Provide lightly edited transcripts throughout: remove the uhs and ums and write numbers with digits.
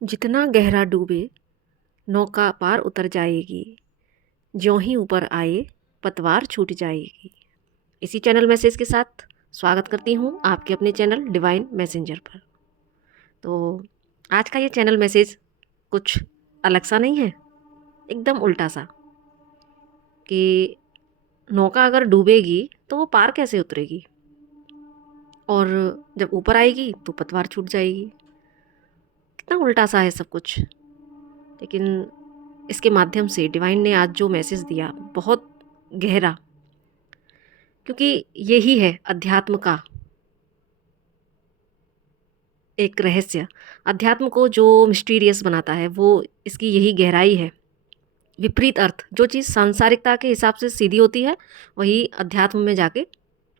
जितना गहरा डूबे नौका पार उतर जाएगी, ज्यों ही ऊपर आए पतवार छूट जाएगी। इसी चैनल मैसेज के साथ स्वागत करती हूँ आपके अपने चैनल डिवाइन मैसेंजर पर। तो आज का ये चैनल मैसेज कुछ अलग सा नहीं है, एकदम उल्टा सा, कि नौका अगर डूबेगी तो वो पार कैसे उतरेगी, और जब ऊपर आएगी तो पतवार छूट जाएगी। कितना उल्टा सा है सब कुछ। लेकिन इसके माध्यम से डिवाइन ने आज जो मैसेज दिया बहुत गहरा, क्योंकि यही है अध्यात्म का एक रहस्य। अध्यात्म को जो मिस्टीरियस बनाता है वो इसकी यही गहराई है। विपरीत अर्थ, जो चीज़ सांसारिकता के हिसाब से सीधी होती है वही अध्यात्म में जाके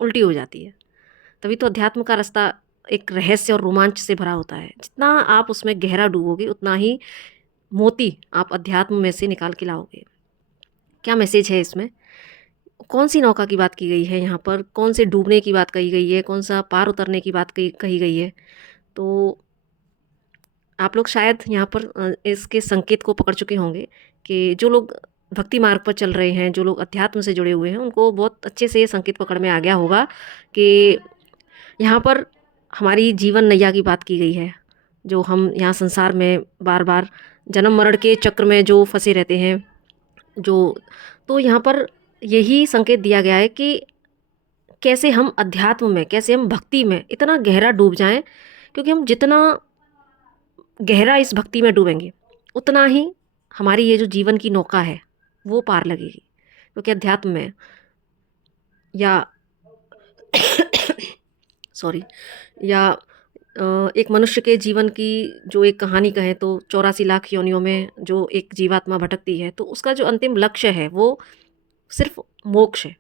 उल्टी हो जाती है। तभी तो अध्यात्म का रास्ता एक रहस्य और रोमांच से भरा होता है। जितना आप उसमें गहरा डूबोगे उतना ही मोती आप अध्यात्म में से निकाल के लाओगे। क्या मैसेज है इसमें? कौन सी नौका की बात की गई है यहाँ पर? कौन से डूबने की बात कही गई है? कौन सा पार उतरने की बात कही गई है? तो आप लोग शायद यहाँ पर इसके संकेत को पकड़ चुके होंगे कि जो लोग भक्ति मार्ग पर चल रहे हैं, जो लोग अध्यात्म से जुड़े हुए हैं, उनको बहुत अच्छे से ये संकेत पकड़ में आ गया होगा कि यहाँ पर हमारी जीवन नैया की बात की गई है। जो हम यहाँ संसार में बार बार जन्म मरण के चक्र में जो फंसे रहते हैं, जो तो यहाँ पर यही संकेत दिया गया है कि कैसे हम अध्यात्म में, कैसे हम भक्ति में इतना गहरा डूब जाएं। क्योंकि हम जितना गहरा इस भक्ति में डूबेंगे उतना ही हमारी ये जो जीवन की नौका है वो पार लगेगी। क्योंकि अध्यात्म में या सॉरी या एक मनुष्य के जीवन की जो एक कहानी कहें तो 84 लाख योनियों में जो एक जीवात्मा भटकती है, तो उसका जो अंतिम लक्ष्य है वो सिर्फ मोक्ष है।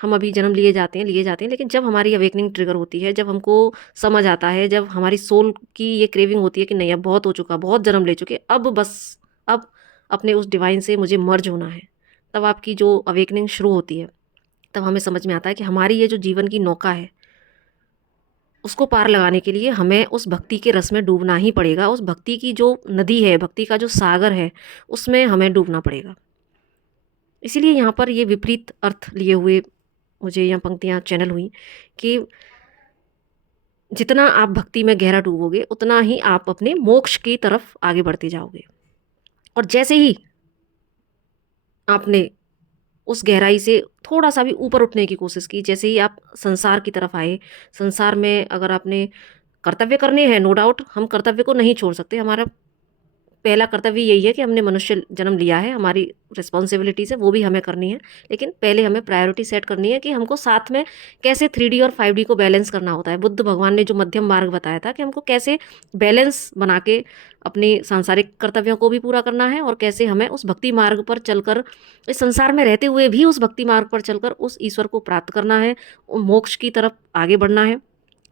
हम अभी जन्म लिए जाते हैं, लेकिन जब हमारी अवेकनिंग ट्रिगर होती है, जब हमको समझ आता है, जब हमारी सोल की ये क्रेविंग होती है कि नहीं अब बहुत हो चुका, बहुत जन्म ले चुके, अब बस अब अपने उस डिवाइन से मुझे मर्ज होना है, तब आपकी जो अवेकनिंग शुरू होती है, तब हमें समझ में आता है कि हमारी ये जो जीवन की नौका है उसको पार लगाने के लिए हमें उस भक्ति के रस में डूबना ही पड़ेगा। उस भक्ति की जो नदी है, भक्ति का जो सागर है, उसमें हमें डूबना पड़ेगा। इसीलिए यहाँ पर ये विपरीत अर्थ लिए हुए मुझे यहाँ पंक्तियाँ चैनल हुई कि जितना आप भक्ति में गहरा डूबोगे उतना ही आप अपने मोक्ष की तरफ आगे बढ़ते जाओगे। और जैसे ही आपने उस गहराई से थोड़ा सा भी ऊपर उठने की कोशिश की, जैसे ही आप संसार की तरफ आए, संसार में अगर आपने कर्तव्य करने हैं, नो डाउट हम कर्तव्य को नहीं छोड़ सकते। हमारा पहला कर्तव्य यही है कि हमने मनुष्य जन्म लिया है, हमारी रिस्पॉन्सिबिलिटीज़ है वो भी हमें करनी है। लेकिन पहले हमें प्रायोरिटी सेट करनी है कि हमको साथ में कैसे 3D और 5D को बैलेंस करना होता है। बुद्ध भगवान ने जो मध्यम मार्ग बताया था कि हमको कैसे बैलेंस बना के अपने सांसारिक कर्तव्यों को भी पूरा करना है, और कैसे हमें उस भक्ति मार्ग पर चलकर, इस संसार में रहते हुए भी उस भक्ति मार्ग पर चलकर उस ईश्वर को प्राप्त करना है, मोक्ष की तरफ आगे बढ़ना है।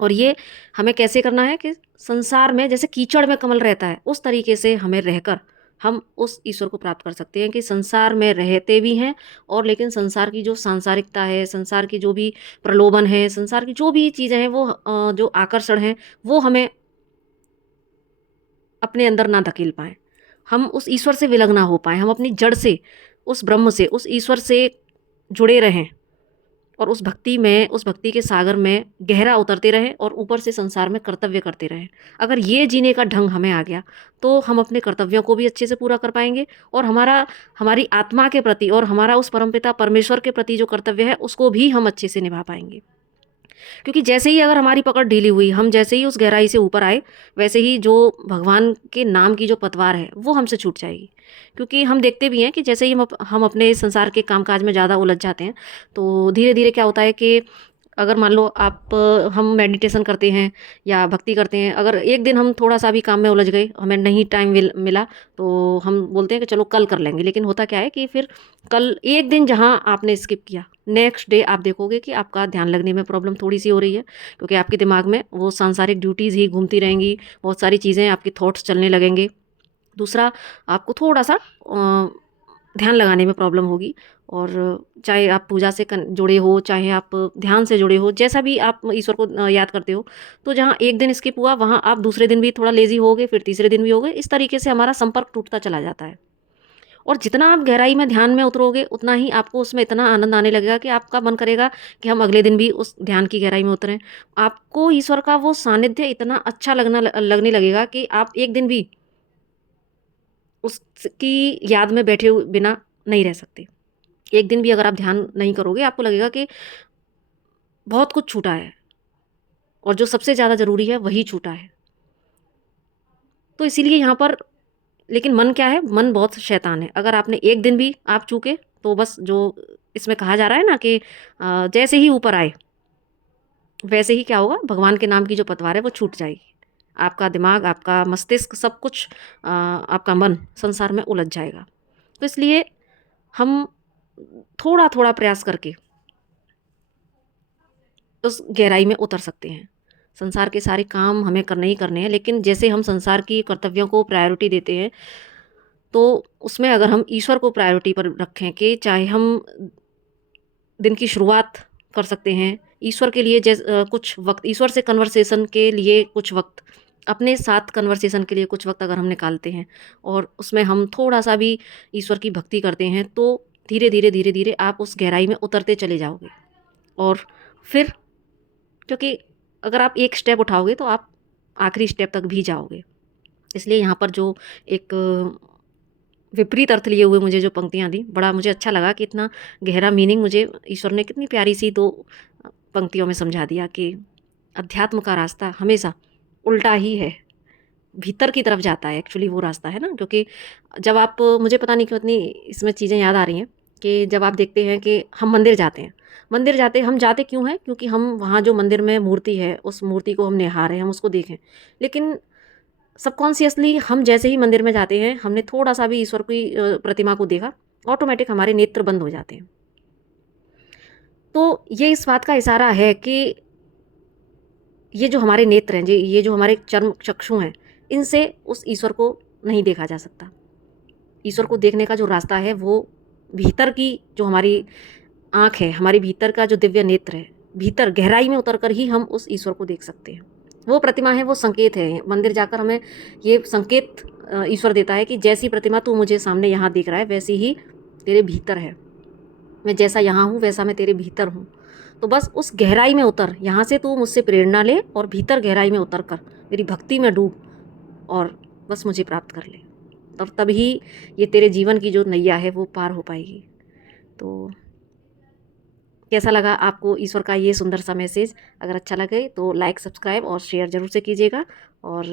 और ये हमें कैसे करना है कि संसार में जैसे कीचड़ में कमल रहता है उस तरीके से हमें रहकर हम उस ईश्वर को प्राप्त कर सकते हैं कि संसार में रहते भी हैं, और लेकिन संसार की जो सांसारिकता है, संसार की जो भी प्रलोभन है, संसार की जो भी चीज़ें हैं वो जो आकर्षण हैं वो हमें अपने अंदर ना धकेल पाएँ। हम उस ईश्वर से विलग ना हो पाएँ, हम अपनी जड़ से, उस ब्रह्म से, उस ईश्वर से जुड़े रहें और उस भक्ति में, उस भक्ति के सागर में गहरा उतरते रहें और ऊपर से संसार में कर्तव्य करते रहें। अगर ये जीने का ढंग हमें आ गया तो हम अपने कर्तव्यों को भी अच्छे से पूरा कर पाएंगे, और हमारी आत्मा के प्रति और हमारा उस परमपिता परमेश्वर के प्रति जो कर्तव्य है उसको भी हम अच्छे से निभा पाएंगे। क्योंकि जैसे ही अगर हमारी पकड़ ढीली हुई, हम जैसे ही उस गहराई से ऊपर आए, वैसे ही जो भगवान के नाम की जो पतवार है वो हमसे छूट जाएगी। क्योंकि हम देखते भी हैं कि जैसे ही हम अपने संसार के कामकाज में ज़्यादा उलझ जाते हैं तो धीरे धीरे क्या होता है कि अगर मान लो हम मेडिटेशन करते हैं या भक्ति करते हैं, अगर एक दिन हम थोड़ा सा भी काम में उलझ गए, हमें नहीं टाइम मिला, तो हम बोलते हैं कि चलो कल कर लेंगे। लेकिन होता क्या है कि फिर कल एक दिन जहाँ आपने स्किप किया, नेक्स्ट डे आप देखोगे कि आपका ध्यान लगने में प्रॉब्लम थोड़ी सी हो रही है, क्योंकि आपके दिमाग में वो सांसारिक ड्यूटीज़ ही घूमती रहेंगी, बहुत सारी चीज़ें, आपके थॉट्स चलने लगेंगे। दूसरा, आपको थोड़ा सा ध्यान लगाने में प्रॉब्लम होगी, और चाहे आप पूजा से जुड़े हो, चाहे आप ध्यान से जुड़े हो, जैसा भी आप ईश्वर को याद करते हो, तो जहाँ एक दिन स्किप हुआ वहाँ आप दूसरे दिन भी थोड़ा लेज़ी होगे, फिर तीसरे दिन भी होगे। इस तरीके से हमारा संपर्क टूटता चला जाता है। और जितना आप गहराई में ध्यान में उतरोगे, उतना ही आपको उसमें इतना आनंद आने लगेगा कि आपका मन करेगा कि हम अगले दिन भी उस ध्यान की गहराई में उतरें। आपको ईश्वर का वो सानिध्य इतना अच्छा लगने लगेगा कि आप एक दिन भी उसकी याद में बैठे हुए बिना नहीं रह सकते। एक दिन भी अगर आप ध्यान नहीं करोगे, आपको लगेगा कि बहुत कुछ छूटा है और जो सबसे ज़्यादा ज़रूरी है वही छूटा है। तो इसीलिए यहाँ पर, लेकिन मन क्या है? मन बहुत शैतान है। अगर आपने एक दिन भी आप चूके तो बस, जो इसमें कहा जा रहा है ना कि जैसे ही ऊपर आए वैसे ही क्या होगा, भगवान के नाम की जो पतवार है वो छूट जाएगी। आपका दिमाग, आपका मस्तिष्क, सब कुछ आपका मन संसार में उलझ जाएगा। तो इसलिए हम थोड़ा-थोड़ा प्रयास करके उस गहराई में उतर सकते हैं। संसार के सारे काम हमें करने ही करने हैं, लेकिन जैसे हम संसार की कर्तव्यों को प्रायोरिटी देते हैं, तो उसमें अगर हम ईश्वर को प्रायोरिटी पर रखें कि चाहे हम दिन की शुरुआत कर सकते हैं, ईश्वर के लिए कुछ वक़्त, ईश्वर से कन्वर्सेशन के लिए कुछ वक़्त, अपने साथ कन्वर्सेशन के लिए कुछ वक़्त अगर हम निकालते हैं और उसमें हम थोड़ा-सा भी ईश्वर की भक्ति करते हैं, तो धीरे-धीरे, धीरे-धीरे आप उस गहराई में उतरते चले जाओगे। और फिर, क्योंकि अगर आप एक स्टेप उठाओगे तो आप आखिरी स्टेप तक भी जाओगे। इसलिए यहाँ पर जो एक विपरीत अर्थ लिए हुए मुझे जो पंक्तियाँ दी, बड़ा मुझे अच्छा लगा कि इतना गहरा मीनिंग मुझे ईश्वर ने कितनी प्यारी सी 2 पंक्तियों में समझा दिया कि अध्यात्म का रास्ता हमेशा उल्टा ही है, भीतर की तरफ जाता है एक्चुअली वो रास्ता, है ना? क्योंकि जब आप, मुझे पता नहीं क्यों इतनी इसमें चीज़ें याद आ रही हैं कि जब आप देखते हैं कि हम मंदिर जाते हैं, हम जाते क्यों हैं? क्योंकि हम वहाँ जो मंदिर में मूर्ति है, उस मूर्ति को हम निहारें, हम उसको देखें। लेकिन सबकॉन्शियसली हम जैसे ही मंदिर में जाते हैं, हमने थोड़ा-सा भी ईश्वर की प्रतिमा को देखा, ऑटोमेटिक हमारे नेत्र बंद हो जाते हैं। तो ये इस बात का इशारा है कि ये जो हमारे नेत्र हैं, ये जो हमारे चर्म चक्षु हैं, इनसे उस ईश्वर को नहीं देखा जा सकता। ईश्वर को देखने का जो रास्ता है, वो भीतर की जो हमारी आँख है, हमारे भीतर का जो दिव्य नेत्र है, भीतर गहराई में उतर कर ही हम उस ईश्वर को देख सकते हैं। वो प्रतिमा है, वो संकेत है। मंदिर जाकर हमें ये संकेत ईश्वर देता है कि जैसी प्रतिमा तू मुझे सामने यहाँ दिख रहा है, वैसी ही तेरे भीतर है। मैं जैसा यहाँ हूँ, वैसा मैं तेरे भीतर हूँ। तो बस उस गहराई में उतर, यहाँ से तू मुझसे प्रेरणा ले और भीतर गहराई में उतर कर मेरी भक्ति में डूब और बस मुझे प्राप्त कर ले। और तभी ये तेरे जीवन की जो नैया है वो पार हो पाएगी। तो कैसा लगा आपको ईश्वर का ये सुंदर सा मैसेज? अगर अच्छा लगे तो लाइक, सब्सक्राइब और शेयर ज़रूर से कीजिएगा। और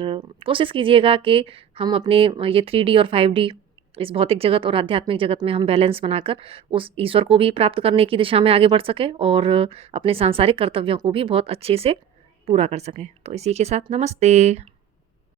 कोशिश कीजिएगा कि हम अपने ये 3D और 5D, इस भौतिक जगत और आध्यात्मिक जगत में हम बैलेंस बनाकर उस ईश्वर को भी प्राप्त करने की दिशा में आगे बढ़ सकें और अपने सांसारिक कर्तव्यों को भी बहुत अच्छे से पूरा कर सकें। तो इसी के साथ नमस्ते।